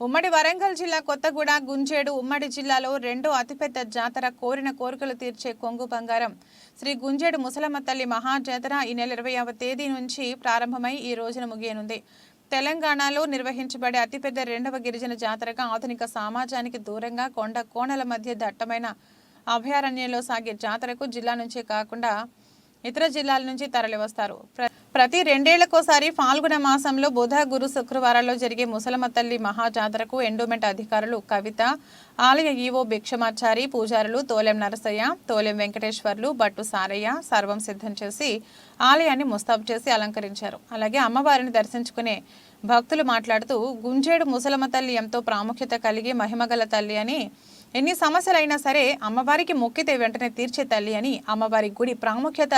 ఉమ్మడి వరంగల్ జిల్లా కొత్తగూడ గుంజేడు ఉమ్మడి జిల్లాలో రెండో అతిపెద్ద జాతర కోరిన కోరికలు తీర్చే కొంగు బంగారం. శ్రీ గుంజేడు ముసలమ్మ తల్లి మహాజాతర ఈ నెల ఇరవైవ తేదీ నుంచి ప్రారంభమై ఈ రోజున ముగియనుంది. తెలంగాణలో నిర్వహించబడే అతిపెద్ద రెండవ గిరిజన జాతరగా ఆధునిక సమాజానికి దూరంగా కొండ కోణల మధ్య దట్టమైన అభయారణ్యంలో సాగే జాతరకు జిల్లా నుంచే కాకుండా ఇతర జిల్లాల నుంచి తరలివస్తారు. ప్ర- ప్రతి రెండేళ్ళకోసారి ఫాల్గుణ మాసంలో బుధ గురు శుక్రవారాల్లో జరిగే ముసలమ్మ తల్లి మహాజాతరకు ఎండోమెంట్ అధికారులు కవిత ఆలయ ఈవో భిక్షమాచారి పూజారులు తోలెం నరసయ్య తోలెం వెంకటేశ్వర్లు బట్టు సారయ్య సర్వం సిద్ధం చేసి ఆలయాన్ని ముస్తాబు చేసి అలంకరించారు. అలాగే అమ్మవారిని దర్శించుకునే భక్తులు మాట్లాడుతూ గుంజేడు ముసలమ్మ తల్లి ఎంతో ప్రాముఖ్యత కలిగి మహిమగల తల్లి అని ఎన్ని సమస్యలైనా సరే అమ్మవారికి మొక్కితే వెంటనే తీర్చే తల్లి అని అమ్మవారి గుడి ప్రాముఖ్యత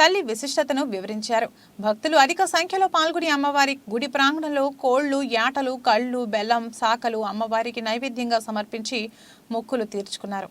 తల్లి విశిష్టతను వివరించారు. భక్తులు అధిక సంఖ్యలో పాల్గొని అమ్మవారి గుడి ప్రాంగణంలో కోళ్ళు యాటలు కళ్ళు బెల్లం సాకలు అమ్మవారికి నైవేద్యంగా సమర్పించి మొక్కులు తీర్చుకున్నారు.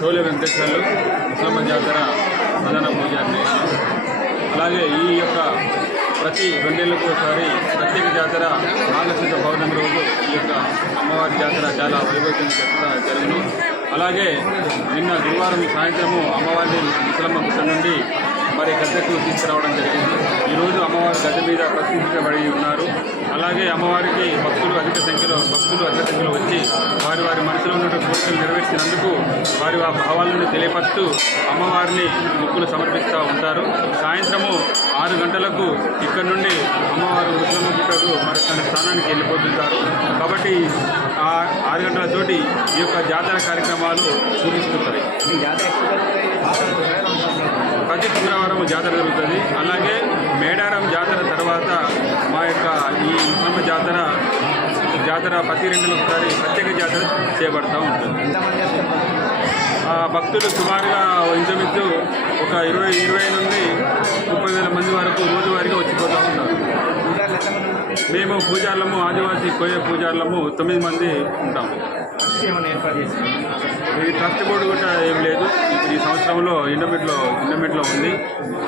టోలే వెంకటేశ్వర్లు ముసలమ్మ జాతర ప్రధాన పూజారిని. అలాగే ఈ యొక్క ప్రతి రెండేళ్ళకు ఒకసారి ప్రత్యేక జాతర నాగశుద్ధ పౌర్ణమి రోజు ఈ యొక్క అమ్మవారి జాతర చాలా వైభవంగా జరుపుతా జరుగును అలాగే నిన్న గురువారం సాయంత్రము అమ్మవారిని ముసలమ్మ గుట్ట నుండి మరి గద్దెకు తీసుకురావడం జరిగింది. ఈరోజు అమ్మవారి గద్దె మీద ప్రతిష్ఠించబడి ఉన్నారు. అలాగే అమ్మవారికి భక్తులు అధిక సంఖ్యలో భక్తులు అధిక సంఖ్యలో వచ్చి వారి వారి మనసులో ఉన్న కోరికలు నెరవేర్చినందుకు వారి ఆ భావాలను తెలియపరుస్తూ అమ్మవారిని ముక్కులు సమర్పిస్తూ ఉంటారు. సాయంత్రము ఆరు గంటలకు ఇక్కడ నుండి అమ్మవారు ఉద్యమకు మరి తన స్థానానికి వెళ్ళిపోతుంటారు. కాబట్టి ఆ ఆరు గంటలతోటి ఈ యొక్క జాతర కార్యక్రమాలు ముగిస్తుంటాయి ప్రతి శుక్రవారం జాతర జరుగుతుంది. అలాగే మేడారం జాతర తర్వాత మా యొక్క ఈ ముసలమ్మ జాతర జాతర ప్రతి రెండు ఒకసారి ప్రత్యేక జాతర చేపడతా ఉంటుంది. ఆ భక్తులు సుమారుగా ఇంచుమించు ఒక ఇరవై ఇరవై నుండి ముప్పై వేల మంది వరకు రోజువారీగా వచ్చిపోతూ ఉంటారు మేము పూజార్లము ఆదివాసీ కోయ పూజార్లము తొమ్మిది మంది ఉంటాము. ఈ ట్రస్ట్ బోర్డు కూడా ఏం లేదు. ఈ సంవత్సరంలో ఇండమిట్లో ఇండమిట్లో ఉంది.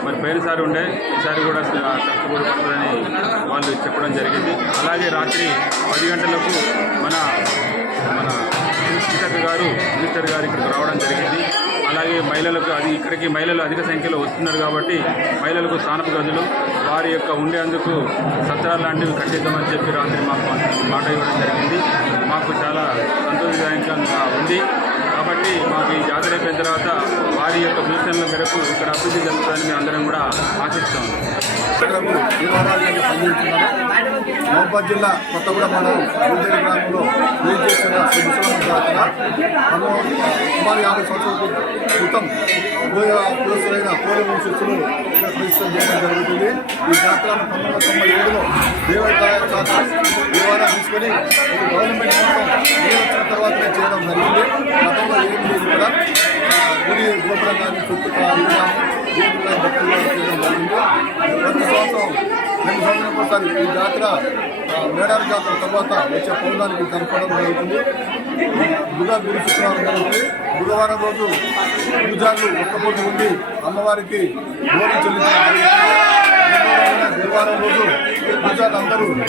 మరి పోయినసారి ఉండే ఈసారి కూడా ట్రస్ట్ బోర్డు పడుతుందని వాళ్ళు చెప్పడం జరిగింది. అలాగే రాత్రి పది గంటలకు మన మన స్పీకర్ గారు మినిస్టర్ గారు ఇక్కడికి రావడం జరిగింది. అలాగే మహిళలకు అది ఇక్కడికి మహిళలు అధిక సంఖ్యలో వస్తున్నారు కాబట్టి మహిళలకు స్థానపు గదులు వారి యొక్క ఉండేందుకు సత్రాలు లాంటివి కట్టిద్దామని చెప్పి రాత్రి మాకు మాట ఇవ్వడం జరిగింది. మాకు చాలా సంతోషదాయకంగా ఉంది. కాబట్టి మాకు ఈ జాతర అయిపోయిన తర్వాత వారి యొక్క సూచనల మేరకు ఇక్కడ అభివృద్ధి జరుగుతుందని మేము అందరం కూడా ఆశిస్తాం మహబాద్ జిల్లా కొత్తగూడ మండలం గుంజేరు గ్రామంలో రిలీజ్ చేస్తున్న శ్రీ ముసలమ్మ జాతర. మనం సుమారు యాభై సంవత్సరాల క్రితం గోయ పురుషులైన పూర్వ వంశస్థులు ప్రతిష్టం చేయడం జరుగుతుంది ఈ జాతరను పంతొమ్మిది వందల తొంభై ఏడులో దేవాలయ దేవాలయం తీసుకొని గవర్నమెంట్ వచ్చిన తర్వాతనే చేయడం జరిగింది. గతంలో ఏం లేదు ఇక్కడ గుడి గోపురం కానీ చుట్టూ కానీ చేయడం జరిగింది. ప్రతి సంవత్సరం రెండు సంవత్సరాలకు ఒకసారి ఈ జాతర మేడారి జాతర తర్వాత వచ్చే పౌర్ణానికి జరపడం జరుగుతుంది. బుధ గురు శుక్రవారం జరుగుతుంది బుధవారం రోజు పూజారులు ఒక్క ఉండి అమ్మవారికి గోరి చెల్లించడం గురువారం రోజు పనులను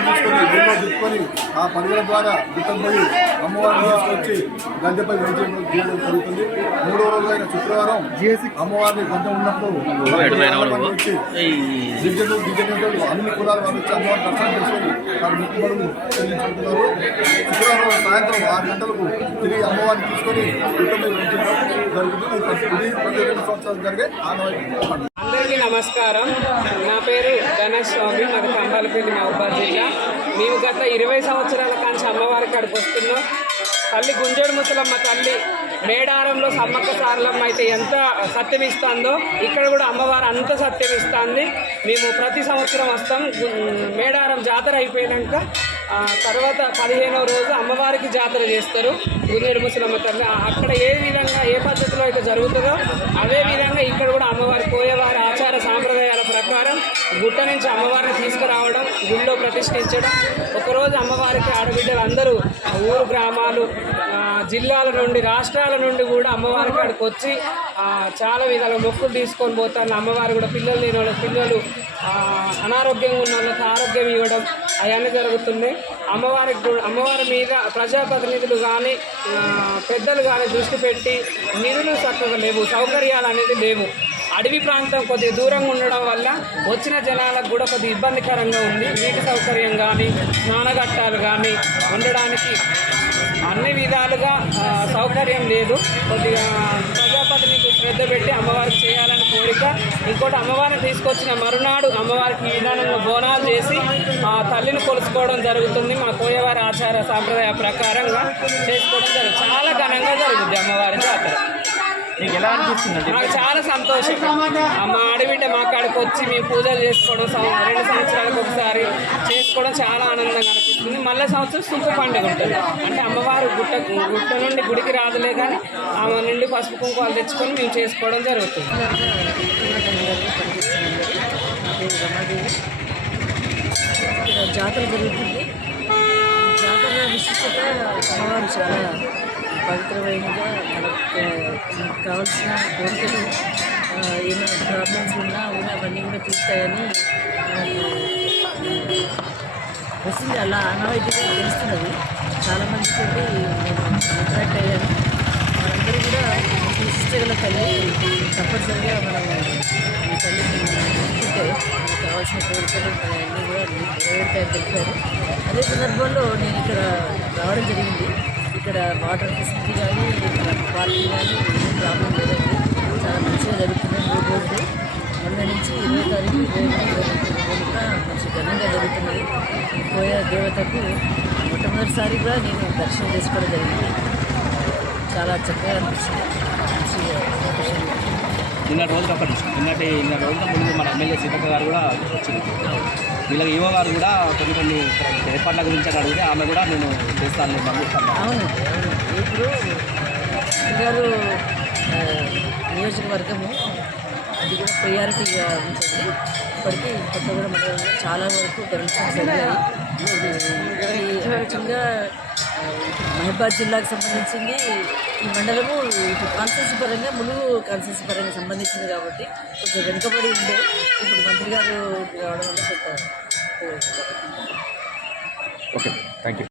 తీసుకొని గుడిలో దిక్కుకొని ఆ పనుల ద్వారా గుట్టం పోయి అమ్మవారిని తీసుకొచ్చి గద్దెపై వేయించడం చేయడం జరుగుతుంది. మూడో రోజు అయిన శుక్రవారం అమ్మవారిని గంట ఉన్నప్పుడు వచ్చి గిరిజనులు గిరిజనులు అన్ని కులాల వారు వచ్చి అమ్మవారిని దర్శనం చేసుకొని వారి మొక్కుబడులు చెల్లించుకుంటున్నారు. శుక్రవారం సాయంత్రం ఆరు గంటలకు తిరిగి అమ్మవారిని తీసుకొని గుట్టపై వేయించడం జరుగుతుంది ప్రతి- రెండు సంవత్సరాలు జరిగే అందరికీ నమస్కారం. నా పేరు గణేష్ స్వామి మాది కంబాలపల్లి మహబాద్ జిల్లా మేము గత ఇరవై సంవత్సరాల కాంచి అమ్మవారి కాడికి వస్తున్నాం. తల్లి గుంజోడు ముసలమ్మ తల్లి మేడారంలో సమ్మక్క సారలమ్మ అయితే ఎంత సత్యం ఇస్తుందో ఇక్కడ కూడా అమ్మవారు అంత సత్యం ఇస్తుంది. మేము ప్రతి సంవత్సరం వస్తాం. మేడారం జాతర అయిపోయాక తర్వాత పదిహేనవ రోజు అమ్మవారికి జాతర చేస్తారు. గుంజేడు ముసలమ్మ తల్లి. అక్కడ ఏ విధంగా ఏ పద్ధతిలో అయితే జరుగుతుందో అదే విధంగా ఇక్కడ కూడా అమ్మవారి పోయేవారి. ఆచార సాంప్రదాయాలు ప్రకారం గుట్ట నుంచి అమ్మవారిని తీసుకురావడం గుళ్ళో ప్రతిష్ఠించడం. ఒకరోజు అమ్మవారికి ఆడబిడ్డలు అందరూ ఊరు గ్రామాలు జిల్లాల నుండి రాష్ట్రాల నుండి కూడా అమ్మవారి కాడికి వచ్చి చాలా విధాల మొక్కులు తీసుకొని పోతాను. అమ్మవారు కూడా పిల్లలు లేని వాళ్ళ పిల్లలు అనారోగ్యంగా ఉన్న వాళ్ళకి ఆరోగ్యం ఇవ్వడం అవన్నీ జరుగుతున్నాయి. అమ్మవారికి కూడా అమ్మవారి మీద ప్రజాప్రతినిధులు కానీ పెద్దలు కానీ దృష్టి పెట్టి నిధులు చక్కగా లేవు సౌకర్యాలు అనేది లేవు. అడవి ప్రాంతం కొద్దిగా దూరంగా ఉండడం వల్ల వచ్చిన జనాలకు కూడా కొద్దిగా ఇబ్బందికరంగా ఉంది. నీటి సౌకర్యం కానీ స్నానఘట్టాలు కానీ ఉండడానికి అన్ని విధాలుగా సౌకర్యం లేదు. కొద్దిగా ప్రజాపతిని శ్రద్ధ పెట్టి అమ్మవారికి చేయాలని కోరిక ఇంకోటి అమ్మవారిని తీసుకొచ్చిన మరునాడు అమ్మవారికి విధానంగా బోనాలు చేసి ఆ తల్లిని కొలుసుకోవడం జరుగుతుంది. మా కోయవారి ఆచార సాంప్రదాయ ప్రకారంగా చేసుకోవడం జరుగుతుంది. చాలా ఘనంగా జరుగుతుంది అమ్మవారి జాతర. మీకు ఎలా అనిపిస్తుంది నాకు చాలా సంతోషం. ఆ మా ఆడబిడ్డ మా కాడికి వచ్చి మేము పూజలు చేసుకోవడం రెండు సంవత్సరాలకు ఒకసారి చేసుకోవడం చాలా ఆనందంగా అనిపిస్తుంది. మళ్ళీ సంవత్సరం సుంపు పండుగ ఉంటుంది. అంటే అమ్మవారు గుట్ట గుట్ట నుండి గుడికి రాదులే కానీ ఆమె నుండి పసుపు కుంకుమాలు తెచ్చుకొని మేము చేసుకోవడం జరుగుతుంది. జాతర జరుగుతుంది. జాతర విశిష్టత అమ్మవారు చాలా పవిత్రమైనగా మనకు కావాల్సిన కోరికలు ఏమైనా ప్రాబ్లమ్స్ ఉన్నా కూడా అవన్నీ కూడా తీస్తాయని వస్తుంది. అలా అనావైద్యంగా తెలుస్తున్నది. చాలామంది నేను ఇంటరాక్ట్ అయ్యాను వాళ్ళందరూ కూడా విశిష్టగల తల్లి తప్పనిసరిగా మనం ఈ తల్లిని నమ్ముకుంటే కావాల్సిన కోరికలు అన్నీ కూడా నెరవేరుతాయని తెలిపారు. అదే సందర్భంలో నేను ఇక్కడ రావడం జరిగింది. ఇక్కడ వాటర్ ఫెసిలిటీ కానీ ఇక్కడ కానీ ప్రాబ్లం లేదండి చాలా మంచిగా జరుగుతుంది మూడు రోజులు మొన్న నుంచి ఇరవై తారీఖు కనుక మంచి ఘనంగా జరుగుతున్నది పోయే దేవతకు మొట్టమొదటిసారి కూడా నేను దర్శనం చేసుకోవడం జరిగింది. చాలా చక్కగా అనిపిస్తుంది మంచిగా సంతోషంగా నిన్న రోజున ఒక నిమిషం నిన్నటి నిన్న రోజున ముందు మన ఎమ్మెల్యే సీతక్క గారు కూడా వచ్చింది వీళ్ళకి ఈవో గారు కూడా కొన్ని కొన్ని ఏర్పాట్ల గురించి అని అడిగితే ఆమె కూడా నేను చేస్తాను నేను పంపిస్తాను ఇప్పుడు గారు నియోజకవర్గము అది కూడా ప్రయారిటీగా ఉంటుంది ఇప్పటికీ కొత్తగూడెం మండలంలో చాలా వరకు డెవలప్మెంట్స్ జరిగాయి ఇది మహిబాద్ జిల్లాకు సంబంధించింది ఈ మండలము ఇటు కాన్సెన్స్ పరంగా ములుగు కాన్సెన్స్ పరంగా సంబంధించింది కాబట్టి కొంచెం వెనుకబడి ఉండే ఇప్పుడు మంత్రి గారు రావడం వల్ల కొంత ఓకే థ్యాంక్ యూ